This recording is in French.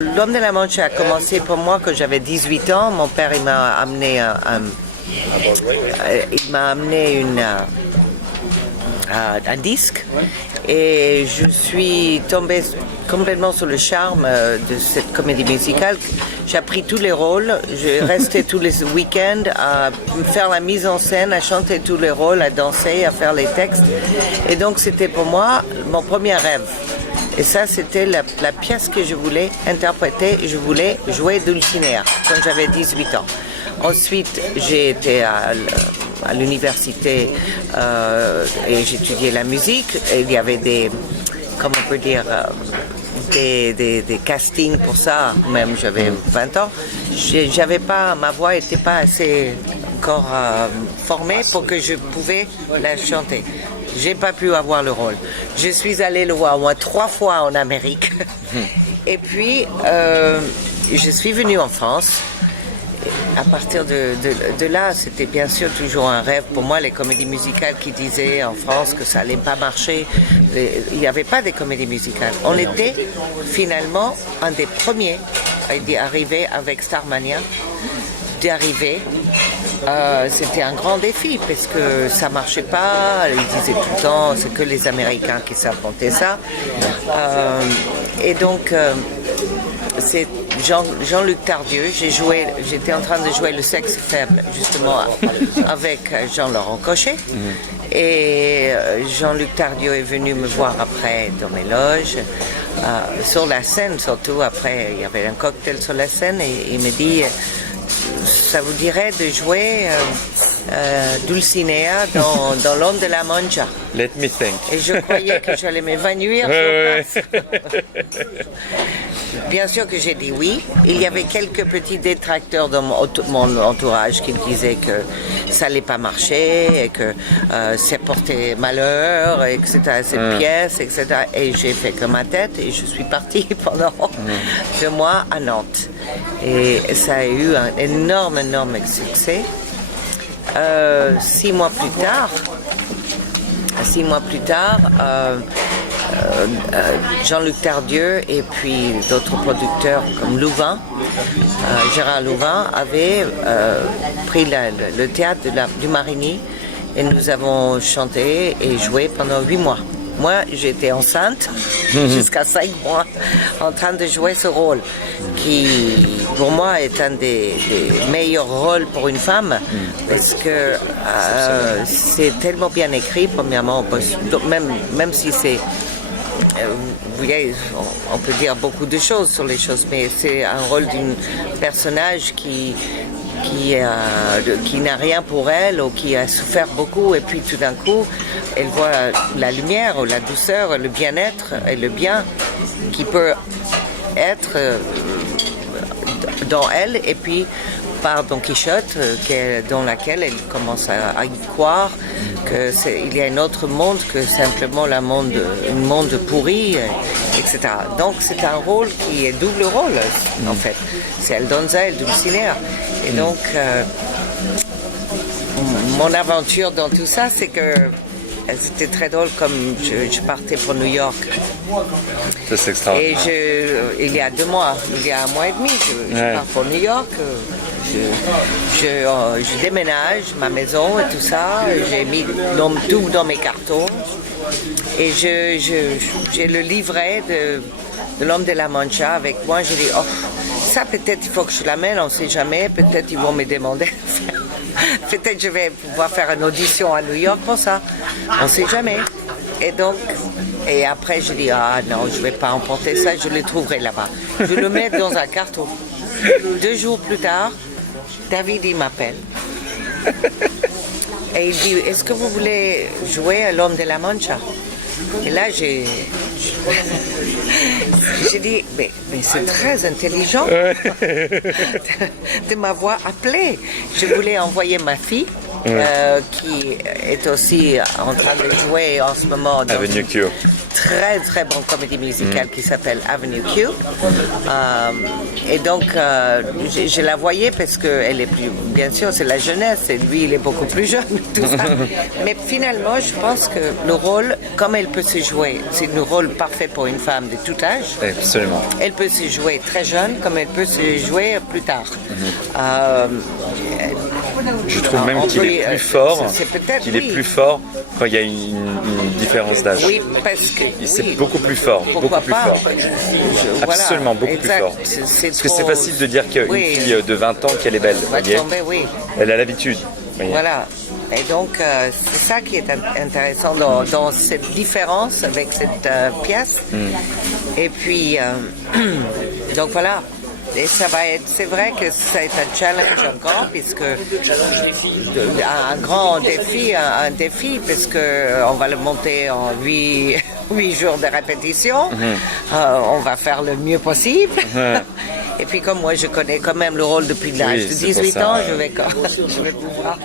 L'homme de la Mancha a commencé pour moi quand j'avais 18 ans. Mon père il m'a amené un disque et je suis tombée complètement sur le charme de cette comédie musicale. J'ai appris tous les rôles, je restais tous les week-ends à faire la mise en scène, à chanter tous les rôles, à danser, à faire les textes. Et donc c'était pour moi mon premier rêve. Et ça, c'était la pièce que je voulais interpréter. Je voulais jouer Dulcinea quand j'avais 18 ans. Ensuite, j'ai été à l'université et j'étudiais la musique. Et il y avait des castings pour ça. Même j'avais 20 ans. Ma voix n'était pas assez encore formée pour que je pouvais la chanter. J'ai pas pu avoir le rôle. Je suis allée le voir au moins 3 fois en Amérique. Et puis, je suis venue en France. À partir de là, c'était bien sûr toujours un rêve pour moi, les comédies musicales qui disaient en France que ça allait pas marcher. Il n'y avait pas de comédies musicales. On était finalement un des premiers à arriver avec Starmania, d'arriver. C'était un grand défi parce que ça marchait pas. Ils disaient tout le temps c'est que les Américains qui savent monter ça. Et donc c'est Jean-Luc Tardieu. J'étais en train de jouer le sexe faible justement avec Jean-Laurent Cochet. Et Jean-Luc Tardieu est venu me voir après dans mes loges, sur la scène surtout. Après il y avait un cocktail sur la scène et il me dit ça vous dirait de jouer Dulcinea dans l'Homme de la Mancha. Let me think. Et je croyais que j'allais m'évanouir sur place. Bien sûr que j'ai dit oui. Il y avait quelques petits détracteurs dans mon entourage qui me disaient que ça allait pas marcher et que c'est porté malheur, etc. Cette pièce, etc. Et j'ai fait que ma tête et je suis partie pendant 2 mois à Nantes. Et ça a eu un énorme succès. 6 mois plus tard, Jean-Luc Tardieu et puis d'autres producteurs comme Louvain, Gérard Louvain, avaient pris le théâtre du Marigny et nous avons chanté et joué pendant 8 mois. Moi, j'étais enceinte jusqu'à 5 mois en train de jouer ce rôle qui, pour moi, est un des meilleurs rôles pour une femme parce que c'est tellement bien écrit, premièrement, même si c'est... vous voyez, on peut dire beaucoup de choses sur les choses, mais c'est un rôle d'une personnage qui n'a rien pour elle ou qui a souffert beaucoup et puis tout d'un coup elle voit la lumière ou la douceur, le bien-être et le bien qui peut être dans elle et puis par Don Quichotte dans laquelle elle commence à y croire qu'il y a un autre monde que simplement un monde pourri, etc. Donc c'est un rôle qui est double rôle en fait. C'est Aldonza et Dulcinea. Et donc mon aventure dans tout ça, c'est que c'était très drôle comme je partais pour New York. Ça, c'est extraordinaire. Et il y a 2 mois, il y a 1 mois et demi, je pars pour New York. Je déménage ma maison et tout ça. J'ai mis tout dans mes cartons. Et j'ai le livret de l'Homme de la Mancha avec moi. Je dis, ça peut-être il faut que je l'amène, on ne sait jamais. Peut-être ils vont me demander. Peut-être je vais pouvoir faire une audition à New York pour ça. On ne sait jamais. Et après je dis, non, je ne vais pas emporter ça, je le trouverai là-bas. Je le mets dans un carton. 2 jours plus tard, David il m'appelle. Et il dit, est-ce que vous voulez jouer à l'Homme de la Mancha? Et là, j'ai dit, mais c'est très intelligent de m'avoir appelé. Je voulais envoyer ma fille qui est aussi en train de jouer en ce moment dans Avenue Q. très très bonne comédie musicale qui s'appelle Avenue Q. Et donc je la voyais parce que elle est plus, bien sûr c'est la jeunesse et lui il est beaucoup plus jeune, tout ça. Mais finalement je pense que le rôle, comme elle peut se jouer, c'est un rôle parfait pour une femme de tout âge. Absolument. Elle peut se jouer très jeune comme elle peut se jouer plus tard. Je trouve même qu'il est plus fort, est plus fort quand il y a une différence d'âge. Oui, parce que c'est beaucoup plus fort, beaucoup plus fort. Absolument, beaucoup plus fort. Parce que c'est facile de dire qu'une fille de 20 ans qu'elle est belle. Elle a l'habitude. Voilà. Et donc, c'est ça qui est intéressant dans cette différence avec cette pièce. Et puis, donc voilà. Et ça va être, c'est vrai que ça va être un challenge encore, puisque un grand défi, un défi, puisque on va le monter en 8 jours de répétition. On va faire le mieux possible. Et puis comme moi, je connais quand même le rôle depuis l'âge de 18 ans, je vais pouvoir